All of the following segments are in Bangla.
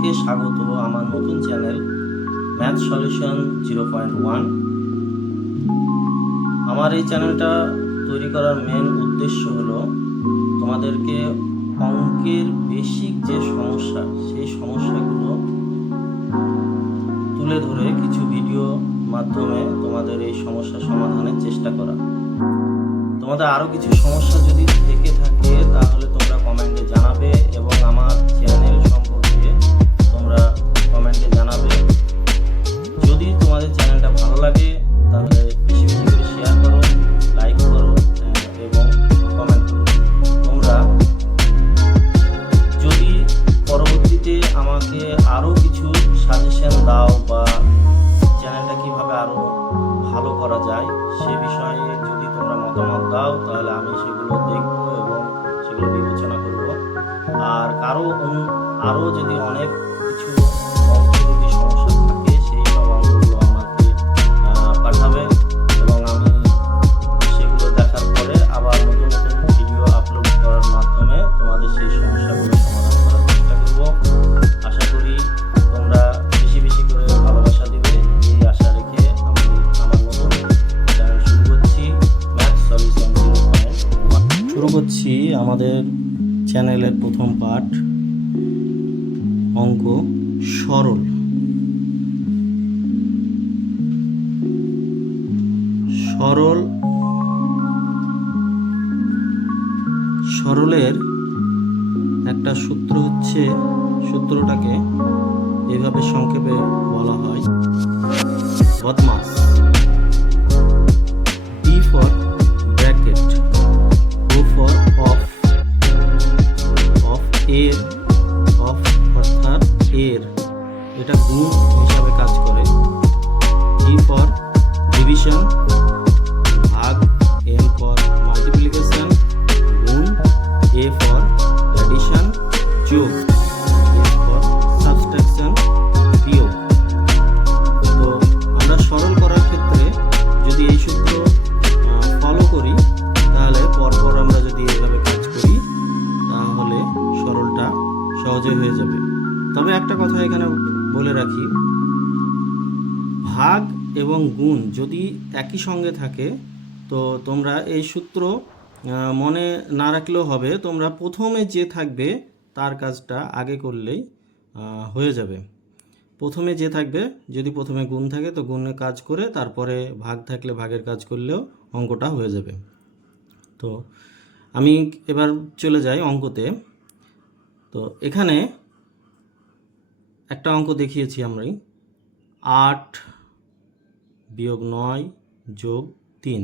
সকলকে স্বাগত আমার নতুন চ্যানেল ম্যাথ সলিউশন 0.1। আমার এই চ্যানেলটা তৈরি করার মেন উদ্দেশ্য হলো তোমাদেরকে অঙ্কের বেসিক যে সমস্যা সেই সমস্যাগুলো তুলে ধরে কিছু ভিডিও মাধ্যমে তোমাদের এই সমস্যা সমাধানের চেষ্টা করা। তোমাদের আরও কিছু সমস্যা যদি থেকে থাকে তাহলে তোমরা কমেন্টে জানাবে এবং আমার চ্যানেল সম্পর্কে তোমরা কমেন্টে জানাবে। যদি তোমাদের চ্যানেলটা ভালো লাগে তাহলে বেশি বেশি করে শেয়ার করো, লাইক করো এবং কমেন্ট করো। তোমরা যদি পরবর্তীতে আমাকে আরও কিছু সাজেশন দাও বা চ্যানেলটা কিভাবে আরও ভালো করা যায় সে বিষয়ে যদি তোমরা মতামত দাও তাহলে আমি সেগুলো দেখব এবং সেগুলো বিবেচনা করব। আর আরও যদি অনেক কিছু অঙ্কে যদি সমস্যা থাকে সেই সব অঙ্কগুলো আমাকে পাঠাবে এবং আমি সেগুলো দেখার পরে আবার নতুন নতুন ভিডিও আপলোড করার মাধ্যমে তোমাদের সেই সমস্যাগুলো সমাধান করার চেষ্টা করব। আশা করি তোমরা বেশি বেশি করে ভালোবাসা দেবে, এই আশা রেখে আমি আমার নতুন চ্যানেল শুরু করছি ম্যাথ সলিউশন 0.1। শুরু করছি আমাদের চ্যানেলের প্রথম পার্ট, অঙ্ক সরল। সরলের একটা সূত্র হচ্ছে, সূত্রটাকে এভাবে সংক্ষেপে বলা হয় BODMAS. B for bracket, O for of, এর অফ অর্থাৎ এর, এটা গুণ হিসাবে কাজ করে। ডি ফর ডিভিশন, ভাগ, এম ফর মাল্টিপ্লিকেশন, গুণ, এ ফর অ্যাডিশন, যোগ, এস ফর সাবট্রাকশন, বিয়োগ। তো আমরা সরল করার ক্ষেত্রে যদি এই সূত্র ফলো করি তাহলে পরপর আমরা যদি এইভাবে কাজ করি তাহলে সরলটা সহজে হয়ে যাবে। তবে একটা কথা এখানে বলে রাখি, ভাগ এবং গুণ যদি একই সঙ্গে থাকে তো তোমরা এই সূত্র মনে না রাখলেও হবে, তোমরা প্রথমে যে থাকবে তার কাজটা আগে করলেই হয়ে যাবে। প্রথমে যে থাকবে, যদি প্রথমে গুণ থাকে তো গুণের কাজ করে তারপরে ভাগ থাকলে ভাগের কাজ করলেও অঙ্কটা হয়ে যাবে। তো আমি এবার চলে যাই অঙ্কতে। তো এখানে একটা অঙ্ক দেখিয়েছি আমরা, 8 বিয়োগ 9 যোগ 3।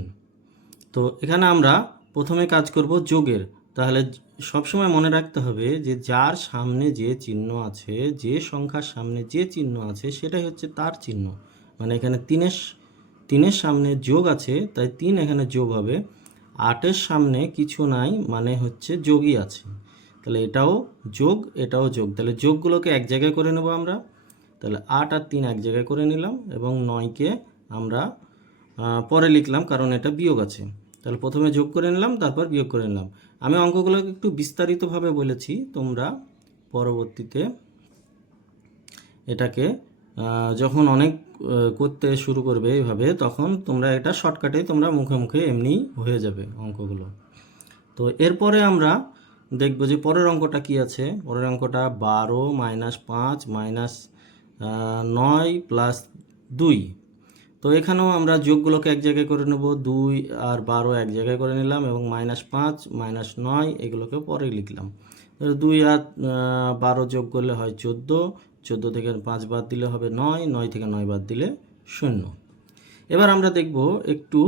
তো এখানে আমরা প্রথমে কাজ করব যোগের। তাহলে সবসময় মনে রাখতে হবে যে যার সামনে যে চিহ্ন আছে, যে সংখ্যার সামনে যে চিহ্ন আছে সেটাই হচ্ছে তার চিহ্ন। মানে এখানে 3-এর সামনে যোগ আছে তাই 3 এখানে যোগ হবে। 8-এর সামনে কিছু নাই মানে হচ্ছে যোগই আছে, তাহলে এটাও যোগ এটাও যোগ। তাহলে যোগগুলোকে এক জায়গায় করে নেব আমরা। তাহলে 8 আর 3 এক জায়গায় করে নিলাম এবং 9কে আমরা পরে লিখলাম কারণ এটা বিয়োগ আছে। তাহলে প্রথমে যোগ করে নিলাম তারপর বিয়োগ করে নিলাম। আমি অঙ্কগুলোকে একটু বিস্তারিতভাবে বলেছি, তোমরা পরবর্তীতে এটাকে যখন অনেক করতে শুরু করবে এইভাবে তখন তোমরা এটা শর্টকাটে তোমরা মুখে মুখে এমনি হয়ে যাবে অঙ্কগুলো। তো এরপরে আমরা দেখব যে পরের অঙ্কটা কি আছে। পরের অঙ্কটা 12 - 5 - 9 + 2। তো এখানেও আমরা যোগগুলোকে এক জায়গায় করে নেব, 2 আর 12 এক জায়গায় করে নিলাম এবং -5 - 9 এগুলোকে পরে লিখলাম। 2 আর 12 যোগ করলে হয় 14, 14 থেকে 5 বাদ দিলে হবে 9, 9 থেকে 9 বাদ দিলে 0। এবার আমরা দেখব একটু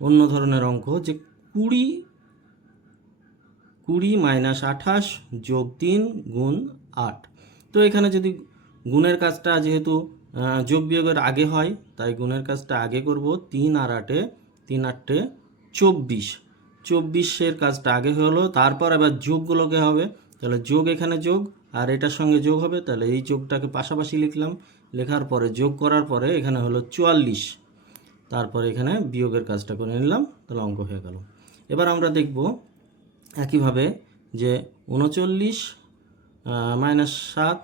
অন্য ধরনের অঙ্ক, যে 20 - 28 যোগ 3 গুণ 8। তো এখানে যদি গুণের কাজটা যেহেতু যোগ বিয়োগের আগে হয় তাই গুণের কাজটা আগে করব। 3 আর 8-এ 3 8-এ 24, 24-এর কাজটা আগে হলো, তারপর আবার যোগগুলোকে হবে। তাহলে যোগ এখানে যোগ আর এটার সঙ্গে যোগ হবে, তাহলে এই যোগটাকে পাশাপাশি লিখলাম। লেখার পরে যোগ করার পরে এখানে হলো 44, তারপরে এখানে বিয়োগের কাজটা করে নিলাম, তাহলে অঙ্ক হয়ে গেল। এবার আমরা দেখব একইভাবে যে 39 - 7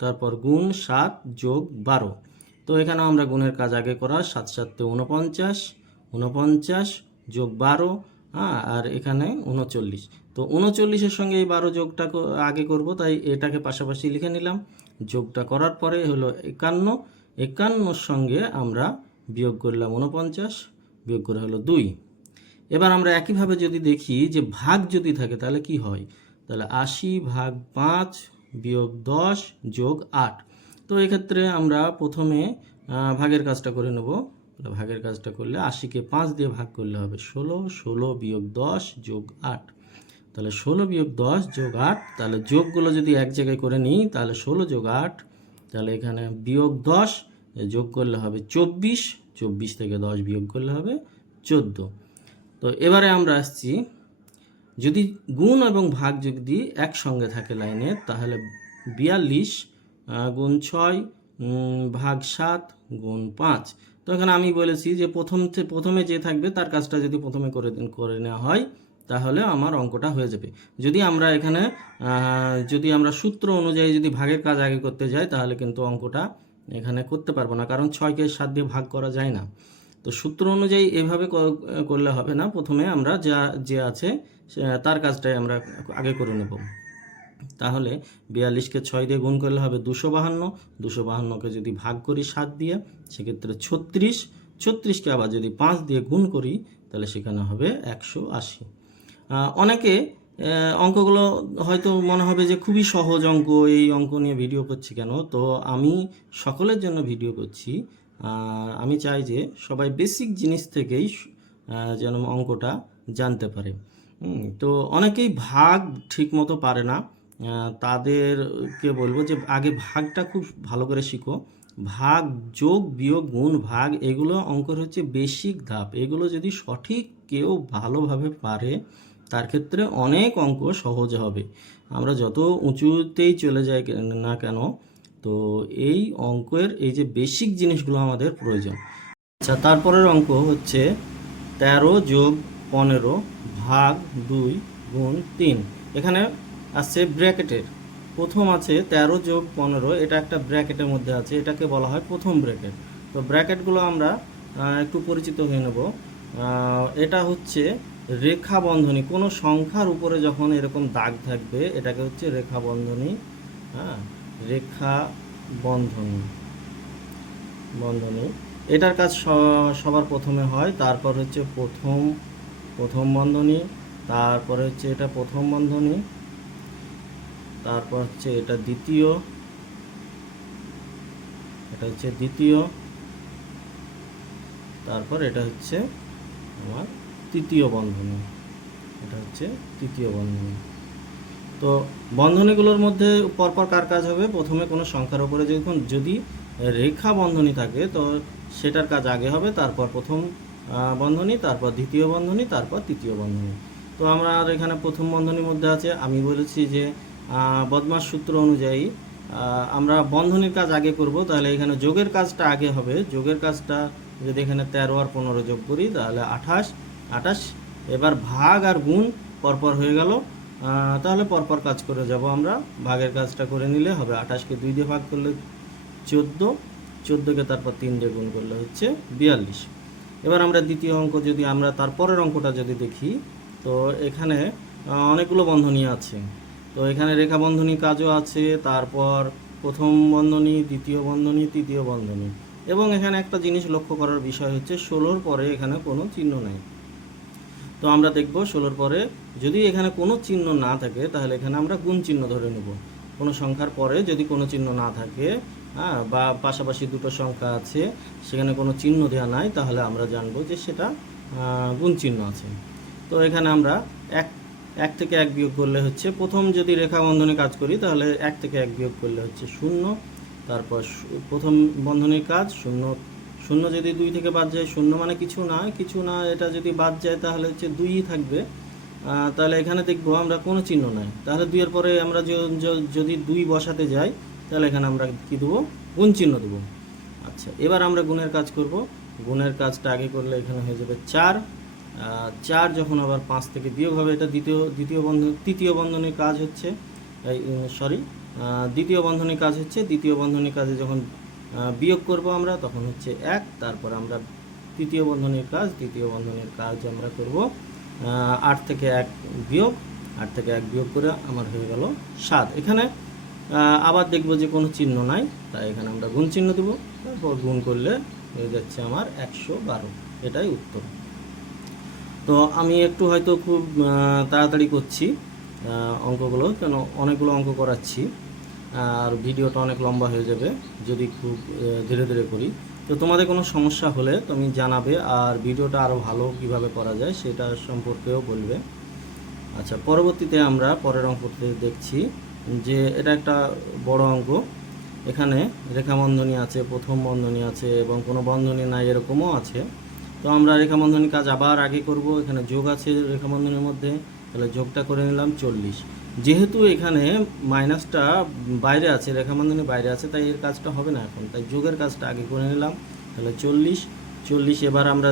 তারপর গুণ 7 যোগ 12। তো এখানে আমরা গুণের কাজ আগে করা, 7 7 49, 49 যোগ 12, আর এখানে 39। তো 39-এর সঙ্গে এই 12 যোগটা আগে করব, তাই এটাকে পাশাপাশি লিখে নিলাম। যোগটা করার পরে হলো 51, 51-র সঙ্গে আমরা বিয়োগ করলাম 49, বিয়োগ করে হলো 2। এবার আমরা একইভাবে যদি দেখি যে ভাগ যদি থাকে তাহলে কি হয়, তাহলে 80 ভাগ 5 বিয়োগ 10 যোগ 8। তো এক্ষেত্রে আমরা প্রথমে ভাগের কাজটা করে নেব। ভাগের কাজটা করলে 80-কে 5 দিয়ে ভাগ করলে হবে 16, 16 বিয়োগ 10 যোগ 8। তাহলে 16 বিয়োগ 10 যোগ 8, তাহলে যোগগুলো যদি এক জায়গায় করে নিই তাহলে 16 যোগ 8, তাহলে এখানে বিয়োগ 10 যোগ করলে হবে 24, 24 থেকে 10 বিয়োগ করলে হবে 14। তো এবারে আমরা আসছি, যদি গুণ এবং ভাগ যদি একসঙ্গে থাকে লাইনে, তাহলে 42 গুণ 6 ভাগ 7 গুণ 5। তো এখানে আমি বলেছি যে প্রথমে যে থাকবে তার কাজটা যদি প্রথমে করে নেওয়া হয় তাহলে আমার অঙ্কটা হয়ে যাবে। যদি আমরা এখানে যদি আমরা সূত্র অনুযায়ী যদি ভাগের কাজ আগে করতে যাই তাহলে কিন্তু অঙ্কটা এখানে করতে পারবো না, কারণ 6-কে 7 দিয়ে ভাগ করা যায় না। তো সূত্র অনুযায়ী এভাবে করলে হবে না, প্রথমে আমরা যে আছে তার কাজটাই আমরা আগে করে নেব। তাহলে 42-কে 6 দিয়ে গুণ করলে হবে 252, 252-কে যদি ভাগ করি 7 দিয়ে সেক্ষেত্রে 36, 36-কে আবার যদি 5 দিয়ে গুণ করি তাহলে সেখানে হবে 180। অনেকে অঙ্কগুলো হয়তো মনে হবে যে খুবই সহজ অঙ্ক, এই অঙ্ক নিয়ে ভিডিও করছি কেন। তো আমি সকলের জন্য ভিডিও করছি, আমি চাই যে সবাই বেসিক জিনিস থেকেই যেন অঙ্কটা জানতে পারে। তো অনেকেই ভাগ ঠিক মতো পারে না, তাদেরকে বলবো যে আগে ভাগটা খুব ভালো করে শিখো। ভাগ, যোগ, বিয়োগ, গুণ, ভাগ এগুলো অঙ্কের হচ্ছে বেসিক ধাপ। এগুলো যদি সঠিক কেউ ভালোভাবে পারে তার ক্ষেত্রে অনেক অঙ্ক সহজ হবে। আমরা যত উঁচুতেই চলে যাই না কেন, তো এই অঙ্কের এই যে বেসিক জিনিসগুলো আমাদের প্রয়োজন। আচ্ছা, তারপরের অঙ্ক হচ্ছে 13 যোগ 15 ভাগ 2 গুণ 3। এখানে আছে ব্র্যাকেটের প্রথম আছে 13 যোগ 15, এটা একটা ব্র্যাকেটের মধ্যে আছে, এটাকে বলা হয় প্রথম ব্র্যাকেট। তো ব্র্যাকেটগুলো আমরা একটু পরিচিত হয়ে নেব। এটা হচ্ছে রেখা বন্ধনী, কোনো সংখ্যার উপরে যখন এরকম দাগ থাকবে এটাকে হচ্ছে রেখা বন্ধনী। রেখা বন্ধনী এটার কাজ সবার প্রথমে হয়, তারপর হচ্ছে প্রথম বন্ধনী, তারপরে হচ্ছে এটা প্রথম বন্ধনী, তারপর হচ্ছে এটা দ্বিতীয়, তারপর এটা হচ্ছে আমার তৃতীয় বন্ধনী, তো বন্ধনীগুলোর মধ্যে পরপর কার কাজ হবে, প্রথমে কোনো সংখ্যার উপরে যদি রেখা বন্ধনী থাকে তো সেটার কাজ আগে হবে, তারপর প্রথম বন্ধনী, তারপর দ্বিতীয় বন্ধনী, তারপর তৃতীয় বন্ধনী। তো আমরা এখানে প্রথম বন্ধনীর মধ্যে আছে, আমি বলেছি যে বদমাশ সূত্র অনুযায়ী আমরা বন্ধনীর কাজ আগে করব, তাহলে এখানে যোগের কাজটা আগে হবে। যোগের কাজটা যদি এখানে 13 আর 15 যোগ করি তাহলে 28। এবার ভাগ আর গুণ পরপর হয়ে গেল, তাহলে পরপর কাজ করে যাব আমরা। ভাগের কাজটা করে নিলে হবে 28-কে 2 দিয়ে ভাগ করলে 14, 14-কে তারপর 3 দিয়ে গুণ করলে হচ্ছে 42। এবার আমরা দ্বিতীয় অঙ্ক যদি আমরা তারপরের অঙ্কটা যদি দেখি, তো এখানে অনেকগুলো বন্ধনী আছে। তো এখানে রেখা বন্ধনী কাজও আছে, তারপর প্রথম বন্ধনী, দ্বিতীয় বন্ধনী, তৃতীয় বন্ধনী। এবং এখানে একটা জিনিস লক্ষ্য করার বিষয় হচ্ছে 16-র পরে এখানে কোনো চিহ্ন নেই। তো আমরা দেখব 16-র পরে যদি এখানে কোনো চিহ্ন না থাকে তাহলে এখানে আমরা গুণ চিহ্ন ধরে নেব। কোনো সংখ্যার পরে যদি কোনো চিহ্ন না থাকে, বা পাশাপাশি দুটো সংখ্যা আছে সেখানে কোনো চিহ্ন দেওয়া নাই, তাহলে আমরা জানবো যে সেটা গুণ চিহ্ন আছে। তো এখানে আমরা এক থেকে 1 বিয়োগ করলে হচ্ছে, প্রথম যদি রেখা বন্ধনী কাজ করি তাহলে 1 থেকে 1 বিয়োগ করলে হচ্ছে 0। তারপর প্রথম বন্ধনীর কাজ 0 যদি 2 থেকে বাদ যায়, 0 মানে কিছু না, এটা যদি বাদ যায় তাহলে হচ্ছে 2ই থাকবে। তাহলে এখানে দেখবো আমরা কোনো চিহ্ন নাই, তাহলে 2-এর পরে আমরা যদি 2 বসাতে যাই তাহলে এখানে আমরা কি দেবো, গুণ চিহ্ন দেবো। আচ্ছা, এবার আমরা গুণের কাজ করব। গুণের কাজটা আগে করলে এখানে হয়ে যাবে 4 যখন আবার 5 থেকে বিয়োগ হবে, এটা তৃতীয় বন্ধনীর কাজ হচ্ছে, দ্বিতীয় বন্ধনীর কাজ হচ্ছে, দ্বিতীয় বন্ধনীর কাজে যখন বিয়োগ করব আমরা তখন হচ্ছে 1, তারপর আমরা তৃতীয় বন্ধনীর কাজ, তৃতীয় বন্ধনীর কাজ আমরা করব 8 থেকে 1 বিয়োগ, 8 থেকে 1 বিয়োগ করে আমার হয়ে গেল 7। এখানে আবার দেখব যে কোনো চিহ্ন নাই, তাই এখানে আমরা গুণ চিহ্ন দেব, তারপর গুণ করলে হয়ে যাচ্ছে আমার 112, এটাই উত্তর। তো আমি একটু হয়তো খুব তাড়াতাড়ি করছি অঙ্কগুলো, কেন অনেকগুলো অঙ্ক করাচ্ছি আর ভিডিওটা অনেক লম্বা হয়ে যাবে যদি খুব ধীরে ধীরে করি। তো তোমাদের কোনো সমস্যা হলে তুমি জানাবে, আর ভিডিওটা আরও ভালো কিভাবে করা যায় সেটা সম্পর্কেও বলবে। আচ্ছা, পরবর্তীতে আমরা পরের অঙ্কতে দেখছি যে এটা একটা বড় অঙ্ক। এখানে রেখাবন্ধনী আছে, প্রথম বন্ধনী আছে এবং কোনো বন্ধনী নাই এরকমও আছে। তো আমরা রেখাবন্ধনী কাজ আবার আগে করব। এখানে যোগ আছে রেখাবন্ধনীর মধ্যে, তাহলে যোগটা করে নিলাম 40। যেহেতু এখানে মাইনাসটা বাইরে আছে, রেখাবন্ধনীর বাইরে আছে, তাই এর কাজটা হবে না এখন, তাই যোগের কাজটা আগে করে নিলাম। তাহলে 40। এবার আমরা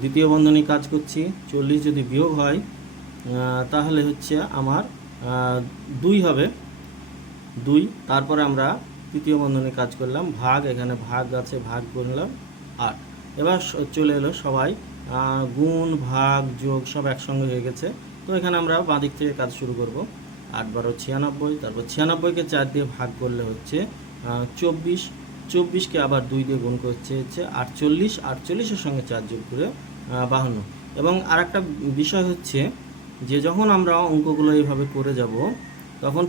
দ্বিতীয় বন্ধনী কাজ করছি। 40 যদি বিয়োগ হয় তাহলে হচ্ছে আমার 2 হবে, 2। তারপরে আমরা তৃতীয় বন্ধনী কাজ করলাম, ভাগ, এখানে ভাগ আছে, ভাগ করলাম 8। এবার চলে এলো সবাই গুণ ভাগ যোগ সব একসঙ্গে হয়ে গেছে। তো এখানে আমরা বাঁ দিক থেকে কাজ শুরু করব। 8 12 96, তারপর 96কে 4 দিয়ে ভাগ করলে হচ্ছে 24, 24কে আবার 2 দিয়ে গুণ করছে হচ্ছে 48, 48-এর সঙ্গে 4 যোগ করে 52। এবং আরেকটা বিষয় হচ্ছে যে যখন আমরা অঙ্কগুলো এইভাবে করে যাব তখন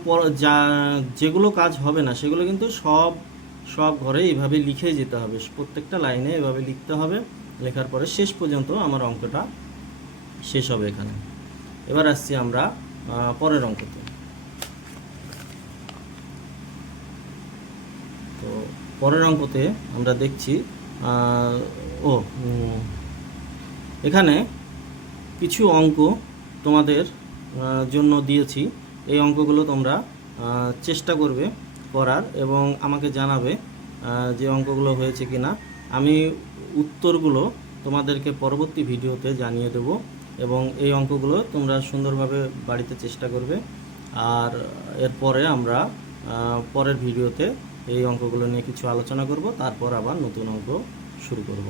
যেগুলো কাজ হবে না সেগুলো কিন্তু সব ঘরে এইভাবে লিখে যেতে হবে, প্রত্যেকটা লাইনে এভাবে লিখতে হবে। লেখার পরে শেষ পর্যন্ত আমার অঙ্কটা শেষ হবে এখানে। এবার আসছি আমরা পরের অঙ্কতে। তো পরের অঙ্কতে আমরা দেখছি এখানে কিছু অঙ্ক তোমাদের জন্য দিয়েছি। এই অঙ্কগুলো তোমরা চেষ্টা করবে করার এবং আমাকে জানাবে যে অঙ্কগুলো হয়েছে কিনা। আমি উত্তরগুলো তোমাদেরকে পরবর্তী ভিডিওতে জানিয়ে দেব এবং এই অঙ্কগুলো তোমরা সুন্দরভাবে বাড়িতে চেষ্টা করবে। আর এরপরে আমরা পরের ভিডিওতে এই অঙ্কগুলো নিয়ে কিছু আলোচনা করব, তারপর আবার নতুন অঙ্ক শুরু করব।